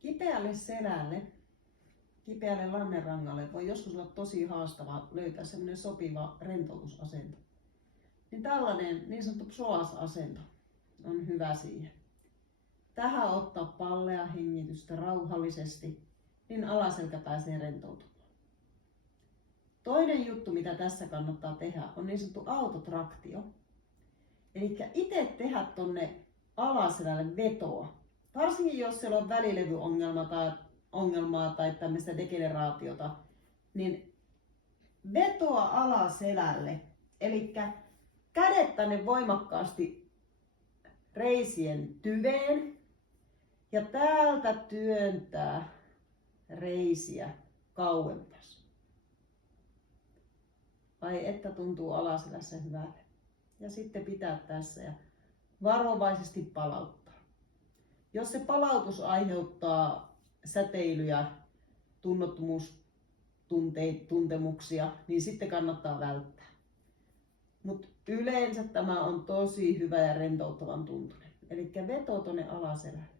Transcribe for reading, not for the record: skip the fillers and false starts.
Kipeälle selälle, kipeälle lannerangalle voi joskus olla tosi haastavaa löytää semmoinen sopiva rentoutusasento. Niin tällainen niin sanottu psoas-asento on hyvä siihen. Tähän ottaa pallea hengitystä rauhallisesti, niin alaselkä pääsee rentoutumaan. Toinen juttu, mitä tässä kannattaa tehdä, on niin sanottu autotraktio. Eli itse tehdä tonne alaselälle vetoa. Varsinkin jos siellä on välilevyongelmaa tai tämmöistä degeneraatiota, niin vetoa alaselälle. Eli kädet tänne voimakkaasti reisien tyveen ja täältä työntää reisiä kauempas. Ai että tuntuu alaselässä hyvälle. Ja sitten pitää tässä ja varovaisesti palauttaa. Jos se palautus aiheuttaa säteilyjä, tunnottomuustuntemuksia, niin sitten kannattaa välttää. Mutta yleensä tämä on tosi hyvä ja rentouttavan tuntunen. Eli veto tuonne alaselälle.